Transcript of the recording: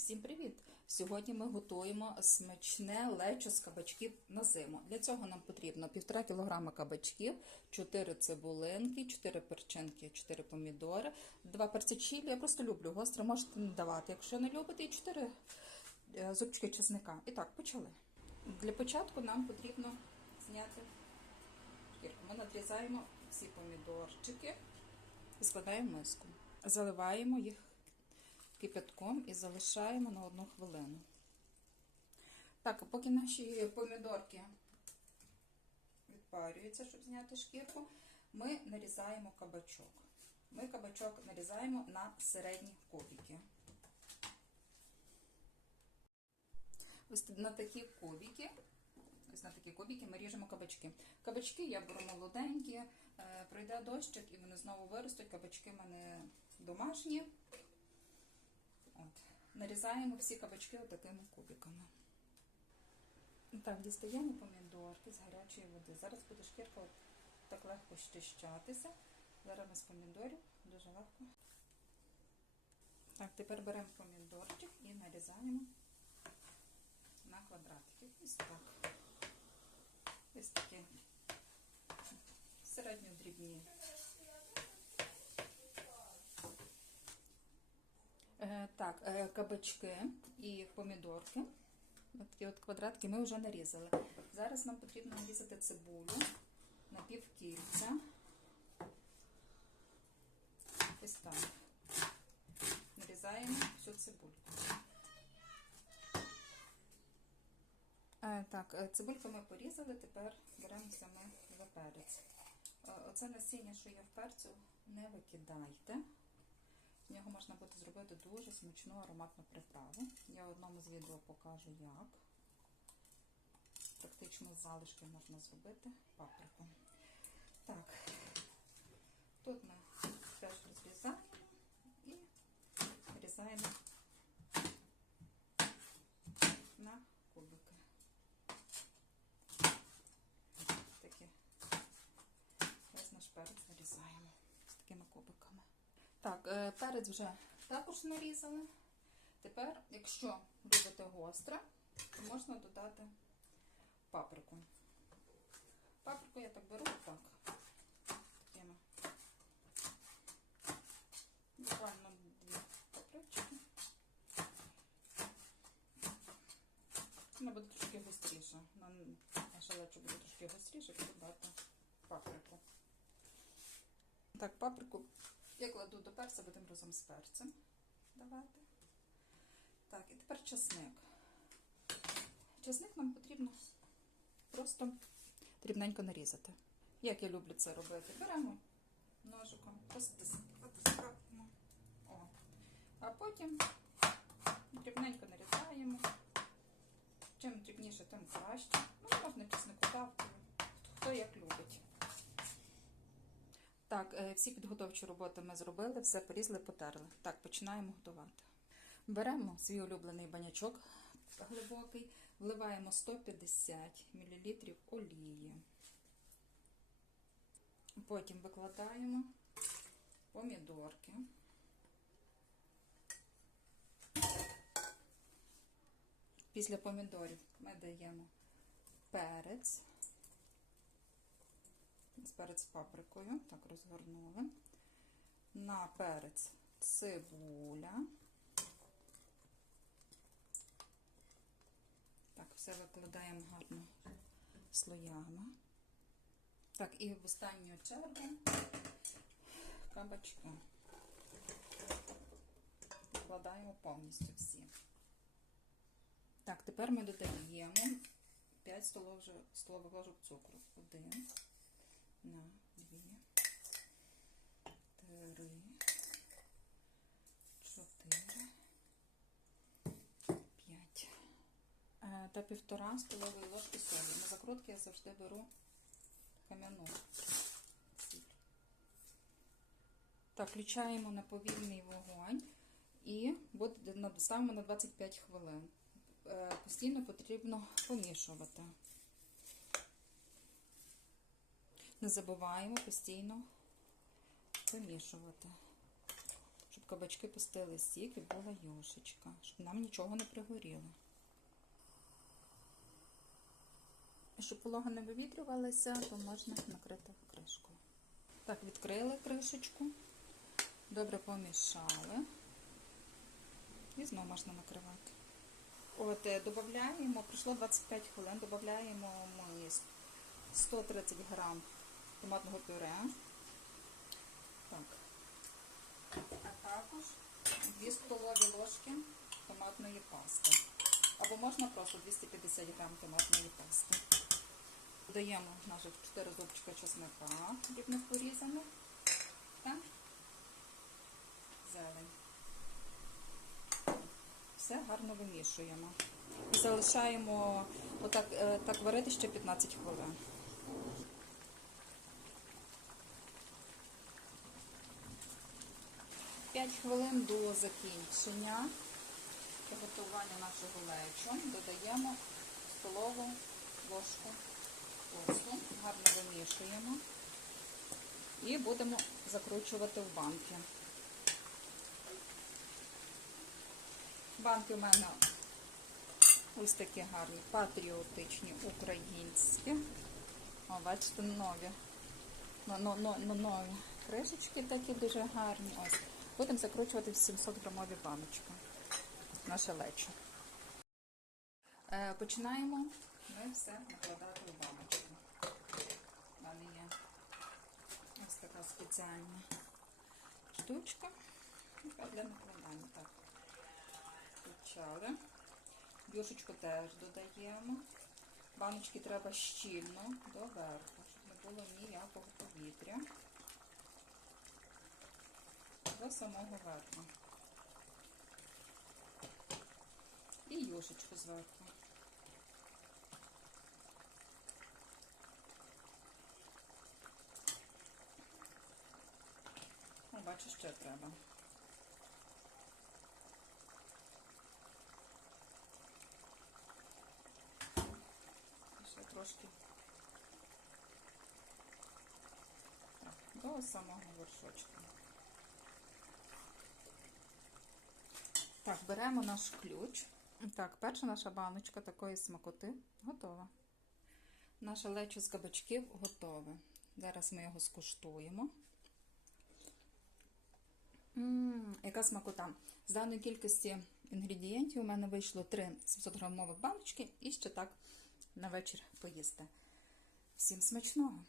Всім привіт! Сьогодні ми готуємо смачне лечо з кабачків на зиму. Для цього нам потрібно 1,5 кг кабачків, 4 цибулинки, 4 перчинки, 4 помідори, 2 перці. Я просто люблю гостре, можете не давати, якщо не любите, і 4 е, зубчики чесника. І так, почали. Для початку нам потрібно зняти шкірку. Ми надрізаємо всі помідорчики і складаємо миску. Заливаємо їх кипятком і залишаємо на одну хвилину. Так, поки наші помідорки відпарюються, щоб зняти шкірку, ми нарізаємо кабачок. Ми кабачок нарізаємо на середні кубики. Ось на такі кубики. Ось на такі кубики ми ріжемо кабачки. Кабачки я беру молоденькі, е, пройде дощик і вони знову виростуть. Кабачки в мене домашні. От. Нарізаємо всі кабачки отакими кубиками. Так, дістаємо помідорки з гарячої води. Зараз буде шкірка так легко щищатися. Зараз з помідорів дуже легко. Так, тепер беремо помідорчик і нарізаємо на квадратики. Ось так. Ось такі середньо дрібні. Так, е, кабачки і помідорки. Ось такі от квадратки ми вже нарізали. Зараз нам потрібно нарізати цибулю на півкільця. Ось так. Нарізаємо всю цибульку. Е, Так, е, цибульку ми порізали, тепер беремося ми за перець. Оце насіння, що є в перцю, не викидайте. В нього можна буде зробити дуже смачну ароматну приправу. Я в одному з відео покажу як. Практично з залишки можна зробити паприку. Так, тут ми теж розрізаємо і нарізаємо на кубики. Такі весь наш перець нарізаємо з такими кубиками. Так, е, перець вже також нарізали. Тепер, якщо любите гостре, то можна додати паприку. Паприку я так беру так. Такими. Буквально дві папрички. Вона буде трошки гостріша. Наша лечо буде трошки гостріше, додати паприку. Так, паприку я кладу до перця, будемо разом з перцем давати. Так, і тепер часник. Часник нам потрібно просто дрібненько нарізати. Як я люблю це робити, беремо ножиком, розтискаємо. О. А потім дрібненько нарізаємо. Чим дрібніше, тим краще. Ну, можна чеснику давкою, хто як любить. Так, е, всі підготовчі роботи ми зробили, все порізали, потерли. Так, починаємо готувати. Беремо свій улюблений банячок глибокий, вливаємо 150 мл олії. Потім викладаємо помідорки. Після помідорів ми даємо перець. Перець з паприкою, так розгорнули. На перець цибуля. Так, все викладаємо гарно слоями. Так, і в останню чергу кабачки. Викладаємо повністю всі. Так, тепер ми додаємо 5 столових, столових ложок цукру. Один на дві, три, чотири, п'ять. Е, Та півтора столової ложки солі. На закрутки я завжди беру кам'яну. Так, включаємо на повільний вогонь і ставимо на 25 хвилин. Е, Постійно потрібно помішувати. Не забуваємо постійно помішувати, щоб кабачки пустили сік і була юшечка, щоб нам нічого не пригоріло. Щоб волога не вивітрювалася, то можна накрити кришкою. Так, відкрили кришечку, добре помішали. І знову можна накривати. От, е, додаємо, пройшло 25 хвилин, додаємо ми 130 грам томатного пюре. Так. А також 2 столові ложки томатної пасти. Або можна просто 250 грам томатної пасти. Додаємо наших 4 зубчика чесника, дрібно порізаних. Так. Зелень. Все гарно вимішуємо. Залишаємо отак е, так варити ще 15 хвилин. П'ять хвилин до закінчення приготування нашого лечу додаємо столову ложку оцту, гарно вимішуємо і будемо закручувати в банки. Банки у мене ось такі гарні, патріотичні, українські. О, бачите, нові. Но, но, но, но, нові. Кришечки такі дуже гарні. Ось. Будемо закручувати в 700 грамові баночки. Наше лечо. Е, починаємо ми все накладати в баночку. Мене є ось така спеціальна штучка для накладання. Так. Почали. Юшечку теж додаємо. Баночки треба щільно доверху, щоб не було ніякого повітря до самого верху. І юшечку зверху. О, бачу, ще треба. Ще трошки так, до самого вершочка. Так, беремо наш ключ. Так, перша наша баночка такої смакоти готова. Наше лечо з кабачків готове. Зараз ми його скуштуємо. Ммм, яка смакота. З даної кількості інгредієнтів у мене вийшло 3 700 грамових баночки і ще так на вечір поїсти. Всім смачного!